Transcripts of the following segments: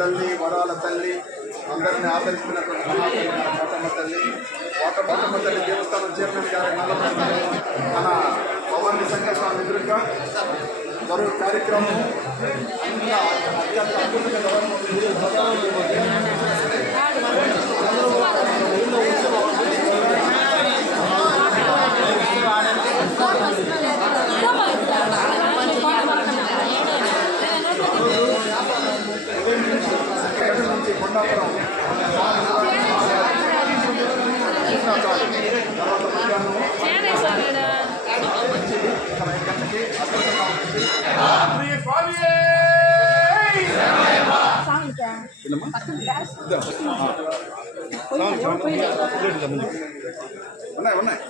తల్లి వరాల తల్లి అందరినీ ఆదరిస్తున్నటువంటి కోటమ్మ తల్లి కోటమ్మ తల్లి దేవస్థానం చైర్మన్ గారి మన భవానీ సంకల్పాన్ని ఎదురుగా మరో కార్యక్రమం అత్యంత అద్భుతంగా నుంచి కొండాపురం ఉన్నాయి ఉన్నాయి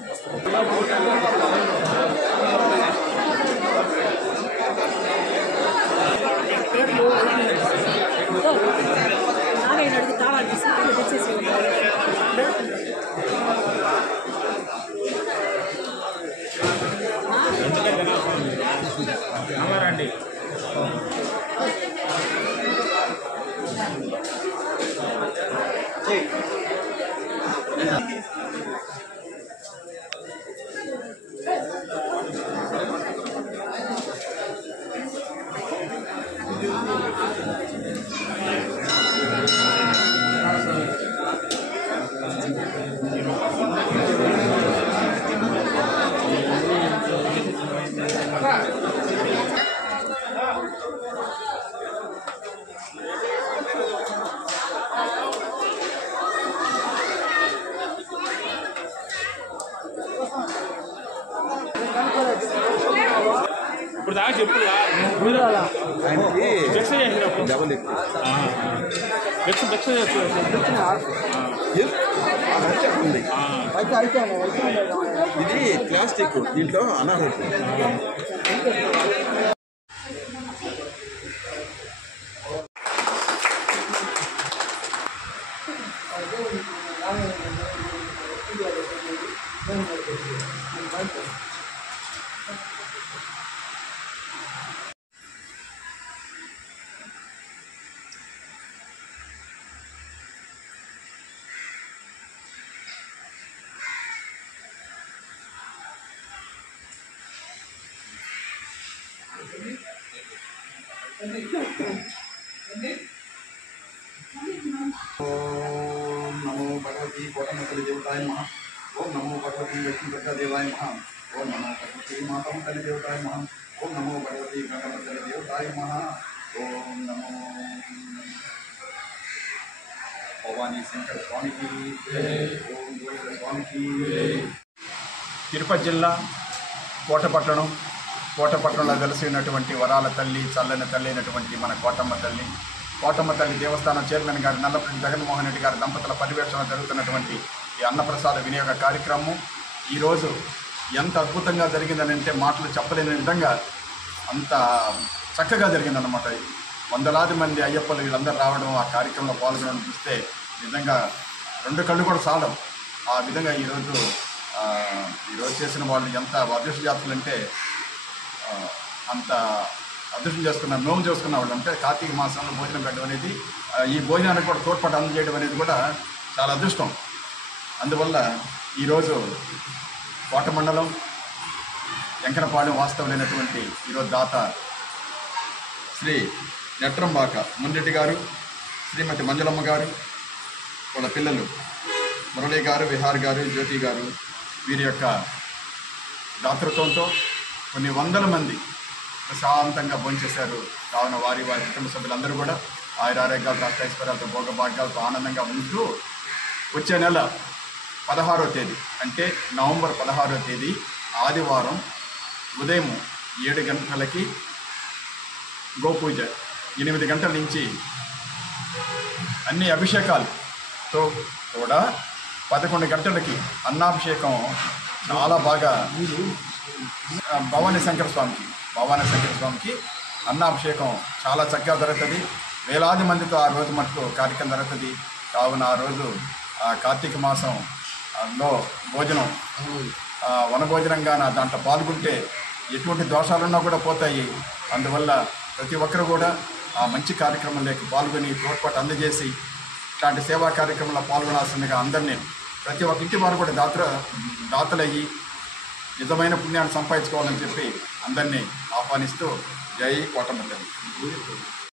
రండి ఇప్పుడు దాకా చెప్పులా ఇది ప్లాస్టిక్ దీంట్లో అనారోగ్యం ओम नमो भगवती कोटम्म तल्ली देवताय नमः। ओम नमो भगवती लक्ष्मी देवाय नमः। ओम नमो भगवती मातम्म तल्ली देवताय नमः। ओम नमो भगवती गंगम्म तल्ली देवताय नमः। ओम नमो भवानी शंकर स्वामी की जय। ओम गोविंद स्वामी की जय। తిరుపతి జిల్లా కోటపట్టణంలో వెలసినటువంటి వరాల తల్లి చల్లని తల్లి అయినటువంటి మన కోటమ్మ తల్లి దేవస్థానం చైర్మన్ గారి నల్లపల్లి జగన్మోహన్ రెడ్డి గారి దంపతుల పర్యవేక్షణ జరుగుతున్నటువంటి ఈ అన్నప్రసాద వినియోగ కార్యక్రమం ఈరోజు ఎంత అద్భుతంగా జరిగిందని అంటే మాటలు చెప్పలేని విధంగా అంత చక్కగా జరిగిందన్నమాట. వందలాది మంది అయ్యప్పలు వీళ్ళందరూ రావడం ఆ కార్యక్రమంలో పాల్గొనడం చూస్తే నిజంగా రెండు కళ్ళు కూడా చాలవు. ఆ విధంగా ఈరోజు చేసిన వాళ్ళు ఎంత అదృష్ట జాతులు అంటే అంత అదృష్టం చేసుకున్న నోము చేసుకున్న వాళ్ళు అంటే కార్తీక మాసంలో భోజనం పెట్టడం అనేది ఈ భోజనానికి కూడా తోడ్పాటు అందజేయడం అనేది కూడా చాలా అదృష్టం. అందువల్ల ఈరోజు కోట మండలం వెంకనపాలెం వాస్తవులైనటువంటి ఈరోజు దాత శ్రీ నెట్రంబాక మున్రెడ్డి గారు, శ్రీమతి మంజులమ్మ గారు, వాళ్ళ పిల్లలు మురళి గారు, విహార్ గారు, జ్యోతి గారు వీరి యొక్క దాతృత్వంతో కొన్ని వందల మంది ప్రశాంతంగా భోంచేశారు. కావున వారి కుటుంబ సభ్యులందరూ కూడా ఆయురారోగ్యాలతో అష్టైశ్వర్యాలతో భోగభాగ్యాలతో ఆనందంగా ఉంటూ వచ్చే నెల 16వ తేదీ అంటే నవంబర్ 16వ తేదీ ఆదివారం ఉదయం 7 గంటలకి గోపూజ, 8 గంటల నుంచి అన్ని అభిషేకాలతో కూడా 11 గంటలకి అన్నాభిషేకం చాలా బాగా భవానీ శంకర స్వామికి అన్నాభిషేకం చాలా చక్కగా జరుగుతుంది. వేలాది మందితో ఆ రోజు మటుకు కార్యక్రమం జరుగుతుంది. కావున ఆ రోజు కార్తీక మాసంలో భోజనం వనభోజనంగా దాంట్లో పాల్గొంటే ఎటువంటి దోషాలున్నా కూడా పోతాయి. అందువల్ల ప్రతి ఒక్కరు కూడా ఆ మంచి కార్యక్రమంలోకి పాల్గొని తోడ్పాటు అందజేసి ఇట్లాంటి సేవా కార్యక్రమంలో పాల్గొనాల్సిందిగా అందరినీ ప్రతి ఒక్క ఇంటి వారు కూడా దాతలయ్యి నిజమైన పుణ్యాన్ని సంపాదించుకోవాలని చెప్పి అందరినీ ఆహ్వానిస్తూ జై కోటమ్మ తల్లి.